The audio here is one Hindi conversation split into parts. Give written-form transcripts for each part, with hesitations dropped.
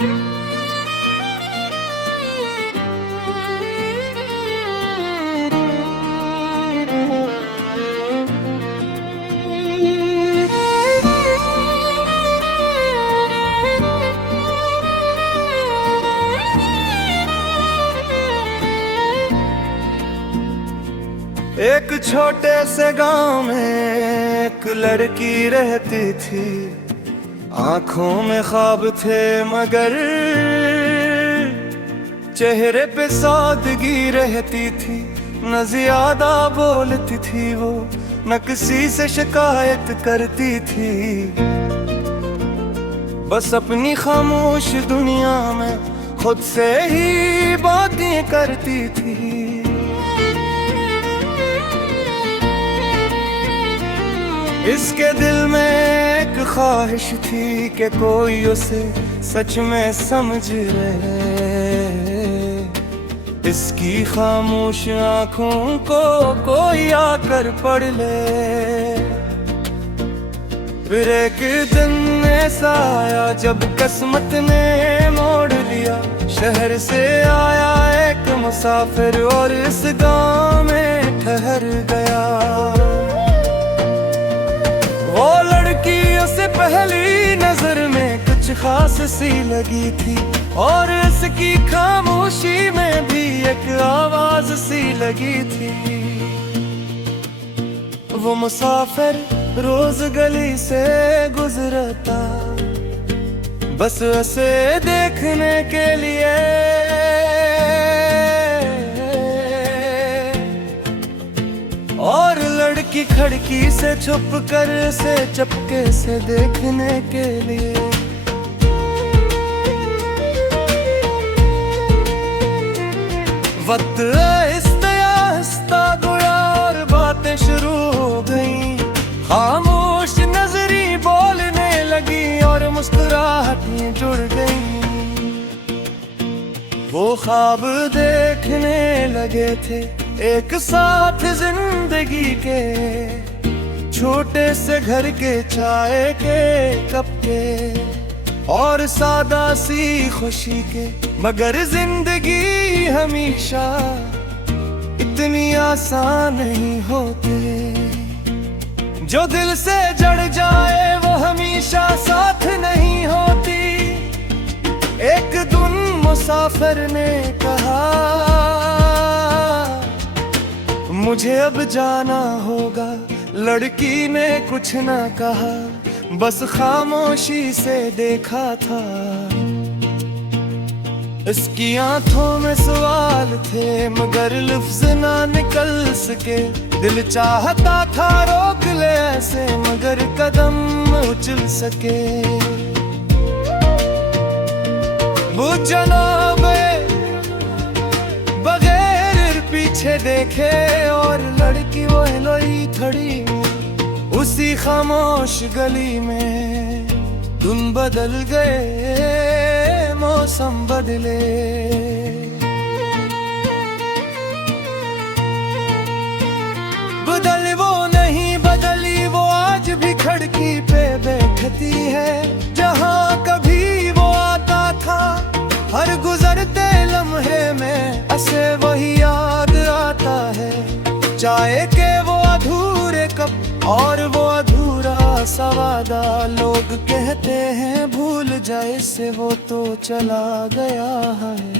एक छोटे से गांव में एक लड़की रहती थी। आंखों में ख्वाब थे मगर चेहरे पे सादगी रहती थी। न ज्यादा बोलती थी वो, न किसी से शिकायत करती थी। बस अपनी खामोश दुनिया में खुद से ही बातें करती थी। इसके दिल में एक ख्वाहिश थी कि कोई उसे सच में समझ रहे। इसकी खामोश आंखों को कोई आकर पढ़ ले। फिर एक दिन ऐसा आया जब किस्मत ने मोड़ लिया। शहर से आया एक मुसाफिर और इस गांव में ठहर गया। वो लड़की उसे पहली नजर में कुछ खास सी लगी थी और इसकी खामोशी में भी एक आवाज सी लगी थी। वो मुसाफिर रोज गली से गुजरता बस उसे देखने के लिए। और लड़की खिड़की से छुप कर से चपके से देखने के लिए। वक्त आहिस्ता आहिस्ता गया और बातें शुरू हो गईं। खामोश नजरी बोलने लगी और मुस्कुराहटें जुड़ गईं। वो ख्वाब देखने लगे थे एक साथ जिंदगी के, छोटे से घर के चाय के कप के और सादा सी खुशी के। मगर जिंदगी हमेशा इतनी आसान नहीं होती। जो दिल से जड़ जाए वो हमेशा साथ नहीं होती। एक दिन मुसाफिर ने कहा मुझे अब जाना होगा। लड़की ने कुछ ना कहा बस खामोशी से देखा था। इसकी आंखों में सवाल थे मगर लफ्ज ना निकल सके। दिल चाहता था रोक ले ऐसे मगर कदम उछल सके। वो जनाब बगैर पीछे देखे और लड़की वो लोई खड़ी उसी खामोश गली में। दिन बदल गए मौसम बदले। बदल वो नहीं बदली वो आज भी खिड़की पे बैठती है। जहाँ कभी वो आता था हर गुजरते लम्हे में ऐसे वही याद आता है। चाय के वो अधूरे कप और वो अधूरा सा वादा। लोग कहते हैं भूल जाए से वो तो चला गया है।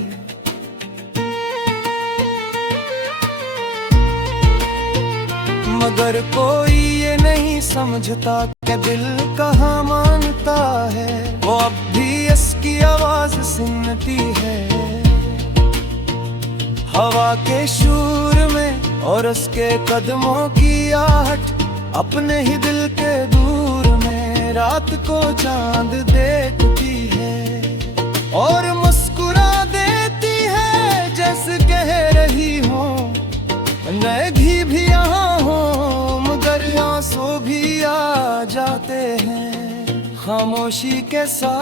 मगर कोई ये नहीं समझता कि दिल कहाँ मानता है। वो अब भी इसकी आवाज सुनती है हवा के शूर में और उसके कदमों की आहट। अपने ही दिल के दूर में रात को चांद देखती है और मुस्कुरा देती है जैसे कह रही हो मैं भी यहाँ हो। मगर आंसू भी आ जाते हैं खामोशी के साथ।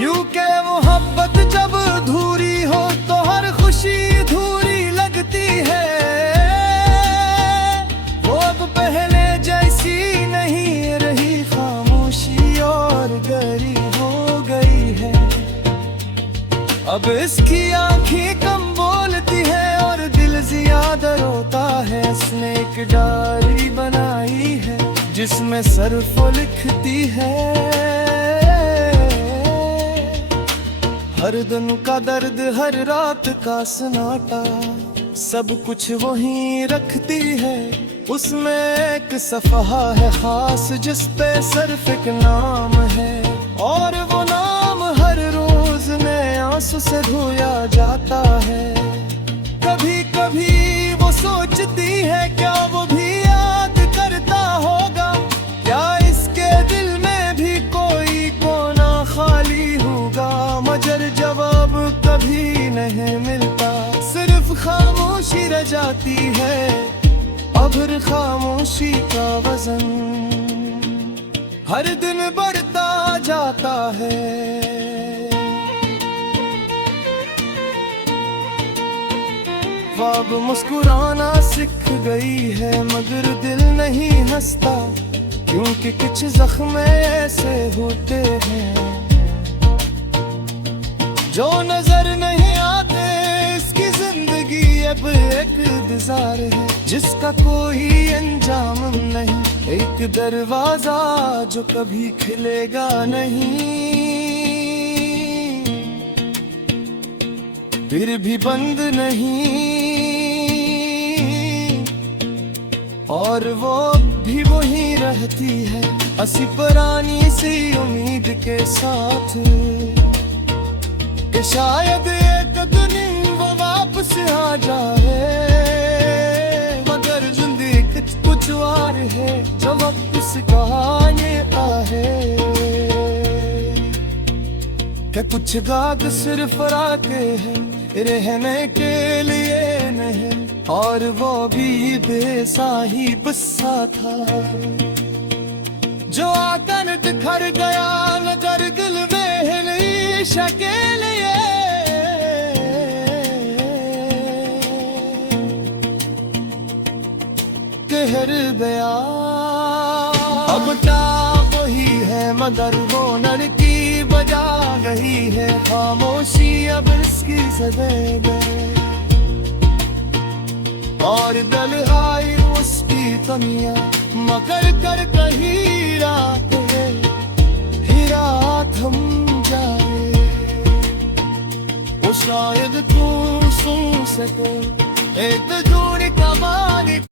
यूं के मोहब्बत जब अधूरी हो तो हर खुशी अधूरी लगती है। अब इसकी आंखें कम बोलती है और दिल ज्यादा रोता है। इसने एक डायरी बनाई है जिसमें सिर्फ वो लिखती है, हर दिन का दर्द, हर रात का सन्नाटा, सब कुछ वहीं रखती है। उसमें एक सफ़हा है खास जिस पे सिर्फ एक नाम है, और वो नाम हर रोज नए आंसू से धोया जाता है। कभी कभी वो सोचती है क्या वो भी याद करता होगा, क्या इसके दिल में भी कोई कोना खाली होगा। मगर जवाब कभी नहीं मिलता, सिर्फ खामोशी रह जाती है। अब हर खामोशी का वजन हर दिन बढ़ता जाता है। वो अब मुस्कुराना सीख गई है मगर दिल नहीं हंसता, क्योंकि कुछ जख्म ऐसे होते हैं जो नजर नहीं आते। इसकी जिंदगी अब एक इंतजार है जिसका कोई अंजाम नहीं, एक दरवाजा जो कभी खुलेगा नहीं, फिर भी बंद नहीं, और वो भी वहीं रहती है असी पुरानी सी उम्मीद के साथ कि शायद एक दिन वो वापस आ जाए। मगर जिंदगी कुछ और है जो वापस कहानी आहे, कि कुछ गाग सिर्फ राके हैं रहने के लिए नहीं, और वो भी बेसाहिब सा था जो आकर बिखर गया नजर दिल में हमेशा के लिए। कहर गया अब क्या वही है मगर वो लड़की बजा गई है खामोशी अब इसकी सदे गए, और दल आई उसकी दुनिया मगर कर कहीं रात है ही रात हम जाए। वो शायद तू सुन सके एक दूर का मालिक